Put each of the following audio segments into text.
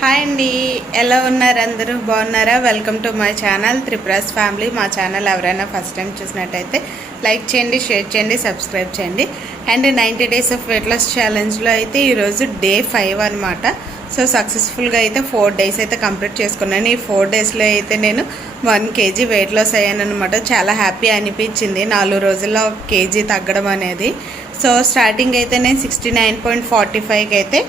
Hi అండి, ఎలా ఉన్నారు? అందరూ బాగున్నారా? Welcome to my channel Tripura's family. మా ఛానల్ ఎవరైనా ఫస్ట్ టైం చూసినట్టయితే లైక్ చేయండి, షేర్ చేయండి, సబ్స్క్రైబ్ చేయండి. And 90 days of weight loss ఛాలెంజ్లో అయితే ఈరోజు డే 5 అనమాట. సో సక్సెస్ఫుల్గా అయితే 4 డేస్ అయితే కంప్లీట్ చేసుకున్నాను. ఈ 4 డేస్లో అయితే నేను 1 kg వెయిట్ లాస్ అయ్యాను అనమాట. చాలా హ్యాపీ అనిపించింది 4 రోజుల్లో 1 kg తగ్గడం అనేది. సో స్టార్టింగ్ అయితే నేను 69.45కి అయితే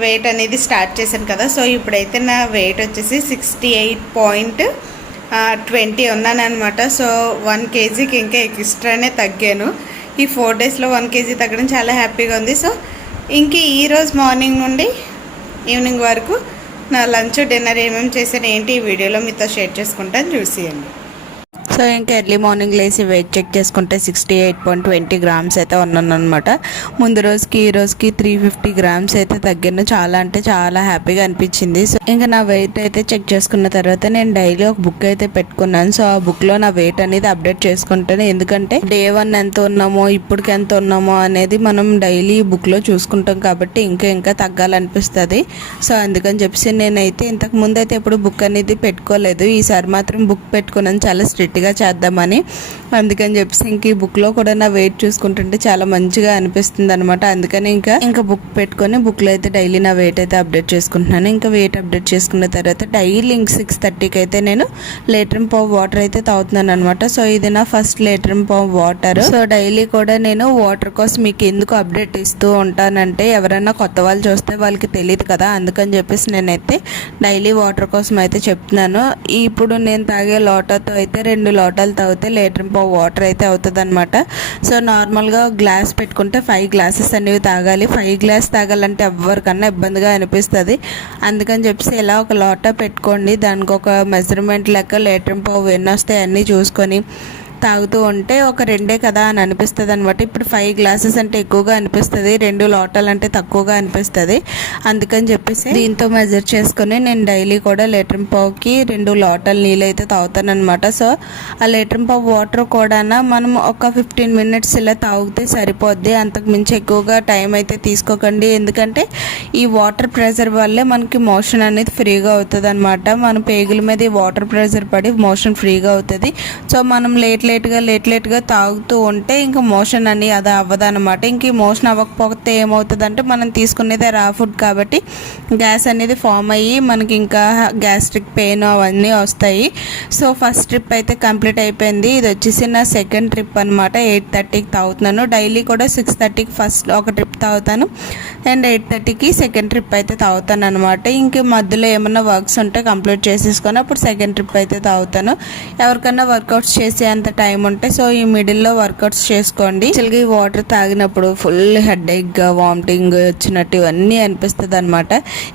వెయిట్ అనేది స్టార్ట్ చేశాను కదా. సో ఇప్పుడైతే నా వెయిట్ వచ్చేసి 68.20 ఉన్నాను అనమాట. సో 1 kgకి ఇంకా ఎక్స్ట్రానే తగ్గాను. ఈ 4 డేస్లో 1 kg తగ్గడం చాలా హ్యాపీగా ఉంది. సో ఇంక ఈరోజు మార్నింగ్ నుండి ఈవినింగ్ వరకు నా లంచ్ డిన్నర్ ఏమేమి చేశాను ఏంటి ఈ వీడియోలో మీతో షేర్ చేసుకుంటాను, చూసేయండి. సో ఇంకా ఎర్లీ మార్నింగ్ లేసి వెయిట్ చెక్ చేసుకుంటే 68.20 గ్రామ్స్ అయితే ఉన్నాను అనమాట. ముందు రోజుకి ఈ రోజుకి 350 గ్రామ్స్ అయితే తగ్గాను. చాలా అంటే చాలా హ్యాపీగా అనిపించింది. సో ఇంకా నా వెయిట్ అయితే చెక్ చేసుకున్న తర్వాత నేను డైలీ ఒక బుక్ అయితే పెట్టుకున్నాను. సో ఆ బుక్లో నా వెయిట్ అనేది అప్డేట్ చేసుకుంటాను. ఎందుకంటే డే 1 ఎంత ఉన్నామో ఇప్పటికి ఎంత ఉన్నామో అనేది మనం డైలీ బుక్లో చూసుకుంటాం కాబట్టి ఇంకా తగ్గాలనిపిస్తుంది. సో అందుకని చెప్పేసి నేనైతే ఇంతకు ముందు అయితే ఎప్పుడు బుక్ అనేది పెట్టుకోలేదు. ఈసారి మాత్రం బుక్ పెట్టుకున్నాను, చాలా స్ట్రిక్ట్గా చేద్దామని. అందుకని చెప్పేసి ఇంక ఈ బుక్లో కూడా నా వెయిట్ చూసుకుంటుంటే చాలా మంచిగా అనిపిస్తుంది అనమాట. అందుకని ఇంకా బుక్ పెట్టుకొని బుక్లో అయితే డైలీ నా వెయిట్ అయితే అప్డేట్ చేసుకుంటున్నాను. ఇంకా వెయిట్ అప్డేట్ చేసుకున్న తర్వాత డైలీ 6:30కి అయితే నేను 1.5 లీటర్ వాటర్ అయితే తాగుతున్నాను అనమాట. సో ఇది నా first 1.5 litre water. So daily కూడా నేను వాటర్ కోసం మీకు ఎందుకు అప్డేట్ ఇస్తూ ఉంటానంటే ఎవరైనా కొత్త వాళ్ళు చూస్తే వాళ్ళకి తెలియదు కదా, అందుకని చెప్పేసి నేనైతే డైలీ వాటర్ కోసం అయితే చెప్తున్నాను. ఇప్పుడు నేను తాగే లోటాతో అయితే 2 లోటాలు తాగితే 1.5 లీటర్ వాటర్ అయితే అవుతుంది అనమాట. సో నార్మల్గా గ్లాస్ పెట్టుకుంటే 5 గ్లాసెస్ అనేవి తాగాలి. 5 గ్లాస్ తాగాలంటే ఎవరికన్నా ఇబ్బందిగా అనిపిస్తుంది. అందుకని చెప్పేసి ఇలా ఒక లోటా పెట్టుకోండి, దానికి ఒక మెజర్మెంట్ లెక్క 1.5 లీటర్ ఎన్ని వస్తాయి అన్నీ చూసుకొని తాగుతూ ఉంటే ఒక 2 కదా అని అనిపిస్తుంది అనమాట. ఇప్పుడు 5 గ్లాసెస్ అంటే ఎక్కువగా అనిపిస్తుంది, 2 లోటాలు అంటే తక్కువగా అనిపిస్తుంది. అందుకని చెప్పేసి దీంతో మెజర్ చేసుకొని నేను డైలీ కూడా 1.5 లీటర్కి 2 లోటాలు నీళ్ళు అయితే తాగుతాను అనమాట. సో ఆ 1.5 లీటర్ వాటర్ కూడా మనం ఒక 15 మినిట్స్ ఇలా తాగితే సరిపోద్ది. అంతకు మించి ఎక్కువగా టైం అయితే తీసుకోకండి. ఎందుకంటే ఈ వాటర్ ప్రెషర్ వల్లే మనకి మోషన్ అనేది ఫ్రీగా అవుతుంది అనమాట. మన పేగుల మీద ఈ వాటర్ ప్రెషర్ పడి మోషన్ ఫ్రీగా అవుతుంది. సో మనం లేట్గా తాగుతూ ఉంటే ఇంకా మోషన్ అని అది అవ్వదన్నమాట. ఇంక ఈ మోషన్ అవ్వకపోతే ఏమవుతుందంటే మనం తీసుకునేది రా ఫుడ్ కాబట్టి గ్యాస్ అనేది ఫామ్ అయ్యి మనకి ఇంకా గ్యాస్ట్రిక్ పెయిన్ అవన్నీ వస్తాయి. సో ఫస్ట్ ట్రిప్ అయితే కంప్లీట్ అయిపోయింది. ఇది వచ్చేసి నా సెకండ్ ట్రిప్ అనమాట. 8:30కి తాగుతున్నాను. డైలీ కూడా 6:30కి ఫస్ట్ ఒక ట్రిప్ తాగుతాను అండ్ 8:30కి సెకండ్ ట్రిప్ అయితే తాగుతాను అనమాట. ఇంక మధ్యలో ఏమన్నా వర్క్స్ ఉంటే కంప్లీట్ చేసేసుకొని అప్పుడు సెకండ్ ట్రిప్ అయితే తాగుతాను. ఎవరికన్నా వర్కౌట్స్ చేసే అంత టైం ఉంటే సో ఈ మిడిల్లో వర్కౌట్స్ చేసుకోండి. యాక్చువల్గా ఈ వాటర్ తాగినప్పుడు ఫుల్ హెడేక్గా వామిటింగ్ వచ్చినట్టు ఇవన్నీ అనిపిస్తుంది అనమాట.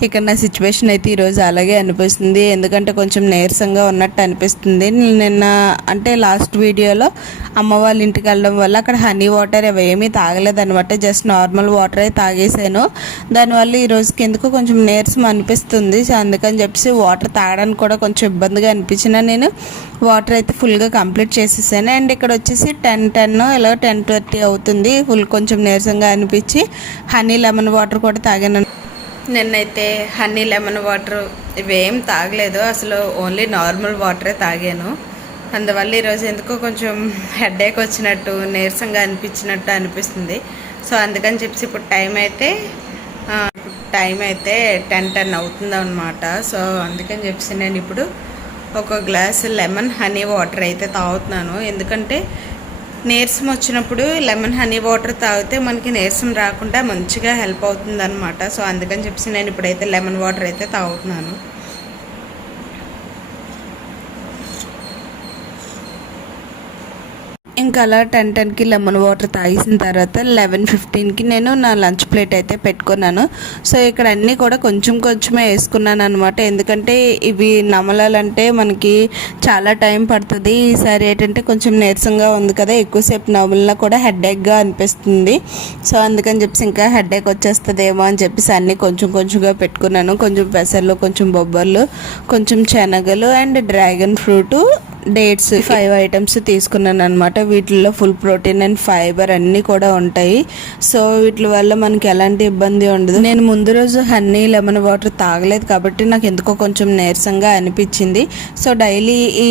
ఇక్కడ నా సిచ్యువేషన్ అయితే ఈరోజు అలాగే అనిపిస్తుంది. ఎందుకంటే కొంచెం నీరసంగా ఉన్నట్టు అనిపిస్తుంది. నిన్న అంటే లాస్ట్ వీడియోలో అమ్మ వాళ్ళ ఇంటికి వెళ్ళడం వల్ల అక్కడ హనీ వాటర్ అవి ఏమీ తాగలేదనమాట. జస్ట్ నార్మల్ వాటరే తాగేసాను. దానివల్ల ఈ రోజుకి ఎందుకు కొంచెం నీరసం అనిపిస్తుంది. సో అందుకని చెప్పేసి వాటర్ తాగడానికి కూడా కొంచెం ఇబ్బందిగా అనిపించిన నేను వాటర్ అయితే ఫుల్గా కంప్లీట్ చేసేసాను. అండ్ ఇక్కడ వచ్చేసి 10:10 ఇలా 10:20 అవుతుంది. ఫుల్ కొంచెం నీరసంగా అనిపించి హనీ లెమన్ వాటర్ కూడా తాగాను. నిన్నైతే హనీ లెమన్ వాటర్ ఇవేం తాగలేదు, అసలు ఓన్లీ నార్మల్ వాటరే తాగాను. అందువల్ల ఈరోజు ఎందుకో కొంచెం హెడేక్ వచ్చినట్టు నీరసంగా అనిపించినట్టు అనిపిస్తుంది. సో అందుకని చెప్పేసి ఇప్పుడు టైం అయితే 10:10 అవుతుంది అనమాట. సో అందుకని చెప్పేసి నేను ఇప్పుడు ఒక గ్లాస్ లెమన్ హనీ వాటర్ అయితే తాగుతున్నాను. ఎందుకంటే నీరసం వచ్చినప్పుడు లెమన్ హనీ వాటర్ తాగితే మనకి నీరసం రాకుండా మంచిగా హెల్ప్ అవుతుంది అనమాట. సో అందుకని చెప్పేసి నేను ఇప్పుడైతే లెమన్ వాటర్ అయితే తాగుతున్నాను. ఇంకా అలా 10:10కి లెమన్ వాటర్ తాగేసిన తర్వాత 11:15కి నేను నా లంచ్ ప్లేట్ అయితే పెట్టుకున్నాను. సో ఇక్కడ అన్నీ కూడా కొంచెమే వేసుకున్నాను అనమాట. ఎందుకంటే ఇవి నమలాలంటే మనకి చాలా టైం పడుతుంది. ఈసారి ఏంటంటే కొంచెం నీరసంగా ఉంది కదా, ఎక్కువసేపు నమలినా కూడా హెడేక్గా అనిపిస్తుంది. సో అందుకని చెప్పేసి ఇంకా హెడేక్ వచ్చేస్తుందేమో అని చెప్పేసి అన్నీ కొంచెంగా పెట్టుకున్నాను. కొంచెం పెసర్లు, కొంచెం బొబ్బర్లు, కొంచెం శనగలు and dragon fruit, dates 5 items తీసుకున్నాను అనమాట. వీటిల్లో ఫుల్ ప్రోటీన్ అండ్ ఫైబర్ అన్నీ కూడా ఉంటాయి. సో వీటి వల్ల మనకి ఎలాంటి ఇబ్బంది ఉండదు. నేను ముందు రోజు హనీ లెమన్ వాటర్ తాగలేదు కాబట్టి నాకు ఎందుకో కొంచెం నీరసంగా అనిపించింది. సో డైలీ ఈ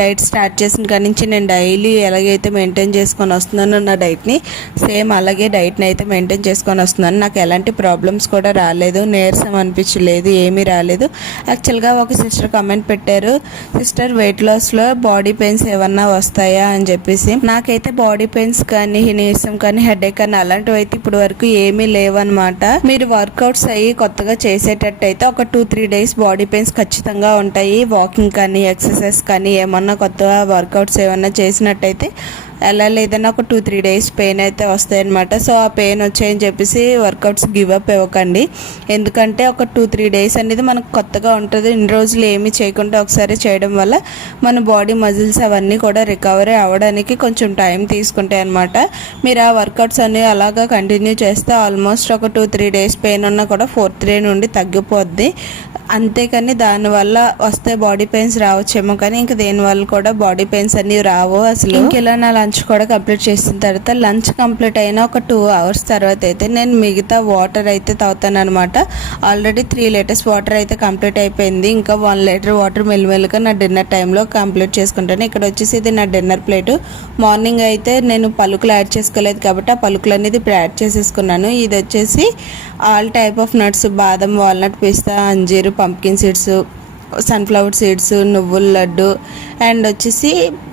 డైట్ స్టార్ట్ చేసిన కాడి నుంచి నేను డైలీ ఎలాగైతే మెయింటైన్ చేసుకొని వస్తున్నానో నా డైట్ని సేమ్ అలాగే డైట్ని అయితే మెయింటైన్ చేసుకొని వస్తున్నాను. నాకు ఎలాంటి ప్రాబ్లమ్స్ కూడా రాలేదు, నీరసం అనిపించలేదు, ఏమీ రాలేదు. యాక్చువల్గా ఒక సిస్టర్ కమెంట్ పెట్టారు, సిస్టర్ వెయిట్ లాస్లో బాడీ పెయిన్స్ ఏమన్నా వస్తాయా అని చెప్పేసి. నాకైతే బాడీ పెయిన్స్ కానీ నీరసం కానీ హెడేక్ కానీ అలాంటివి అయితే ఇప్పుడు వరకు ఏమీ లేవన్నమాట. మీరు వర్కౌట్స్ అయ్యి కొత్తగా చేసేటట్టయితే ఒక 2-3 డేస్ బాడీ పెయిన్స్ ఖచ్చితంగా ఉంటాయి. వాకింగ్ కానీ ఎక్సర్సైజ్ కానీ ఏమన్నా కొత్తగా వర్కౌట్స్ ఏమన్నా చేసినట్టయితే ఎలా లేదన్నా ఒక 2-3 డేస్ పెయిన్ అయితే వస్తాయి అనమాట. సో ఆ పెయిన్ వచ్చాయని చెప్పేసి వర్కౌట్స్ గివ్ అప్ ఇవ్వకండి. ఎందుకంటే ఒక 2-3 డేస్ అనేది మనకు కొత్తగా ఉంటుంది. ఇన్ని రోజులు ఏమీ చేయకుండా ఒకసారి చేయడం వల్ల మన బాడీ మజిల్స్ అవన్నీ కూడా రికవరీ అవ్వడానికి కొంచెం టైం తీసుకుంటాయి అనమాట. మీరు ఆ వర్కౌట్స్ అన్ని అలాగా కంటిన్యూ చేస్తే ఆల్మోస్ట్ ఒక 2-3 డేస్ పెయిన్ ఉన్నా కూడా 4th డే నుండి తగ్గిపోద్ది. అంతేకాని దానివల్ల వస్తే బాడీ పెయిన్స్ రావచ్చేమో కానీ ఇంకా దేనివల్ల కూడా బాడీ పెయిన్స్ అన్నీ రావు అసలు. ఇంకెలా నా లంచ్ కూడా కంప్లీట్ చేసిన తర్వాత లంచ్ కంప్లీట్ అయిన ఒక 2 అవర్స్ తర్వాత అయితే నేను మిగతా వాటర్ అయితే తాగుతాను అనమాట. ఆల్రెడీ 3 లీటర్స్ వాటర్ అయితే కంప్లీట్ అయిపోయింది. ఇంకా 1 లీటర్ వాటర్ మెల్లిమెల్లిగా నా డిన్నర్ టైంలో కంప్లీట్ చేసుకుంటాను. ఇక్కడ వచ్చేసి ఇది నా డిన్నర్ ప్లేటు. మార్నింగ్ అయితే నేను పలుకులు యాడ్ చేసుకోలేదు కాబట్టి ఆ పలుకులు అనేది ఇప్పుడు యాడ్ చేసేసుకున్నాను. ఇది వచ్చేసి ఆల్ టైప్ ఆఫ్ నట్స్, బాదం, వాల్నట్, పిస్తా, అంజీరు, పంప్కిన్ సీడ్స్, సన్ఫ్లవర్ సీడ్స్, నువ్వుల లడ్డు అండ్ వచ్చేసి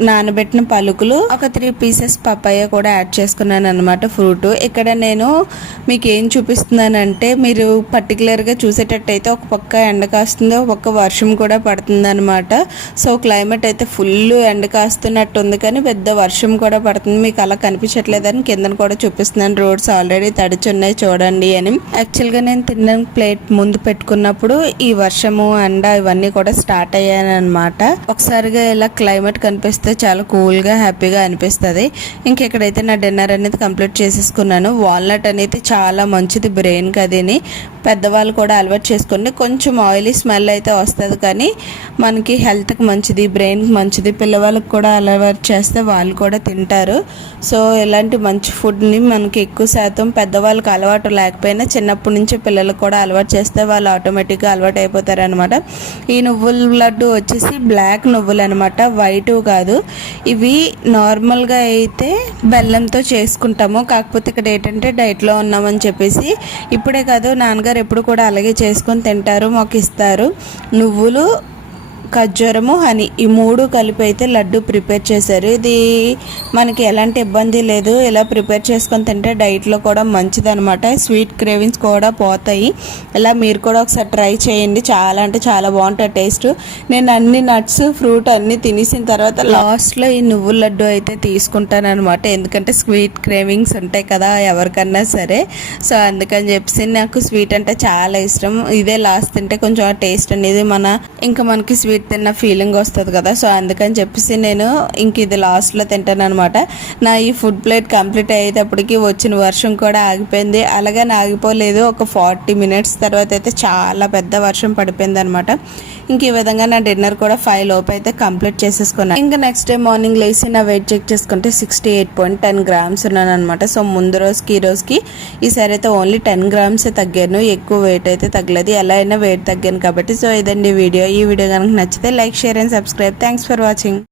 నానబెట్టిన పలుకులు, ఒక 3 పీసెస్ పపాయ కూడా యాడ్ చేసుకున్నాను అనమాట, ఫ్రూట్. ఇక్కడ నేను మీకు ఏం చూపిస్తున్నానంటే మీరు పర్టికులర్గా చూసేటట్టయితే ఒక పక్క ఎండ కాస్తుంది, ఒక పక్క వర్షం కూడా పడుతుంది అనమాట. సో క్లైమేట్ అయితే ఫుల్ ఎండ కాస్తున్నట్టు ఉంది కానీ పెద్ద వర్షం కూడా పడుతుంది. మీకు అలా కనిపించట్లేదని కిందన కూడా చూపిస్తున్నాను. రోడ్స్ ఆల్రెడీ తడిచున్నాయి చూడండి అని. యాక్చువల్గా నేను తిన్న ప్లేట్ ముందు పెట్టుకున్నప్పుడు ఈ వర్షము ఎండ ఇవన్నీ కూడా స్టార్ట్ అయ్యానమాట. ఒకసారిగా ఇలా క్లైమేట్ కనిపిస్తే చాలా కూల్గా హ్యాపీగా అనిపిస్తుంది. ఇంకెక్కడైతే నా డిన్నర్ అనేది కంప్లీట్ చేసేసుకున్నాను. వాల్నట్ అనేది చాలా మంచిది బ్రెయిన్కి, అదిని పెద్దవాళ్ళు కూడా అలవాటు చేసుకోండి. కొంచెం ఆయిలీ స్మెల్ అయితే వస్తుంది కానీ మనకి హెల్త్కి మంచిది, బ్రెయిన్కి మంచిది. పిల్లవాళ్ళకి కూడా అలవాటు చేస్తే వాళ్ళు కూడా తింటారు. సో ఇలాంటి మంచి ఫుడ్ని మనకి ఎక్కువ శాతం పెద్దవాళ్ళకి అలవాటు లేకపోయినా చిన్నప్పటి నుంచి పిల్లలకు కూడా అలవాటు చేస్తే వాళ్ళు ఆటోమేటిక్గా అలవాటు అయిపోతారు అనమాట. ఈ నువ్వుల లడ్డు వచ్చేసి బ్లాక్ నువ్వులు అనమాట, వైట్ కాదు. ఇవి నార్మల్గా అయితే బెల్లంతో చేసుకుంటాము. కాకపోతే ఇక్కడ ఏంటంటే డైట్లో ఉన్నామని చెప్పేసి ఇప్పుడే కాదు నాన్నగారు ఎప్పుడు కూడా అలాగే చేసుకొని తింటారు, మాకు ఇస్తారు. నువ్వులు, ఖర్జూరము, హనీ ఈ 3 కలిపి అయితే లడ్డు ప్రిపేర్ చేశారు. ఇది మనకి ఎలాంటి ఇబ్బంది లేదు. ఇలా ప్రిపేర్ చేసుకొని తింటే డైట్లో కూడా మంచిది అనమాట. స్వీట్ క్రేవింగ్స్ కూడా పోతాయి. ఇలా మీరు కూడా ఒకసారి ట్రై చేయండి. చాలా అంటే చాలా బాగుంటుంది టేస్ట్. నేను అన్ని నట్స్, ఫ్రూట్ అన్నీ తినేసిన తర్వాత లాస్ట్లో ఈ నువ్వుల లడ్డు అయితే తీసుకుంటాను అనమాట. ఎందుకంటే స్వీట్ క్రేవింగ్స్ ఉంటాయి కదా ఎవరికన్నా సరే. సో అందుకని చెప్పేసి నాకు స్వీట్ అంటే చాలా ఇష్టం. ఇదే లాస్ట్ తింటే కొంచెం ఆ టేస్ట్ అనేది ఇంకా మనకి స్వీట్ తిన్న ఫీలింగ్ వస్తుంది కదా. సో అందుకని చెప్పేసి నేను ఇంక ఇది లాస్ట్లో తింటాను అనమాట. నా ఈ ఫుడ్ ప్లేట్ కంప్లీట్ అయ్యేటప్పటికి వచ్చిన వర్షం కూడా ఆగిపోయింది. అలాగని ఆగిపోలేదు, ఒక 40 మినిట్స్ తర్వాత అయితే చాలా పెద్ద వర్షం పడిపోయింది అనమాట. ఇంక ఈ విధంగా నా డిన్నర్ కూడా 5 లోపు అయితే కంప్లీట్ చేసేసుకున్నాను. ఇంకా నెక్స్ట్ డే మార్నింగ్ లేచి నా వెయిట్ చెక్ చేసుకుంటే 68.10 గ్రామ్స్ ఉన్నాను అనమాట. సో ముందు రోజుకి ఈ రోజుకి ఈసారి అయితే ఓన్లీ 10 గ్రామ్స్ తగ్గాను, ఎక్కువ వెయిట్ అయితే తగ్గలేదు. ఎలా అయినా వెయిట్ తగ్గాను కాబట్టి. సో ఇదండి వీడియో. ఈ వీడియో కనుక నచ్చితే like, share and subscribe. Thanks for watching.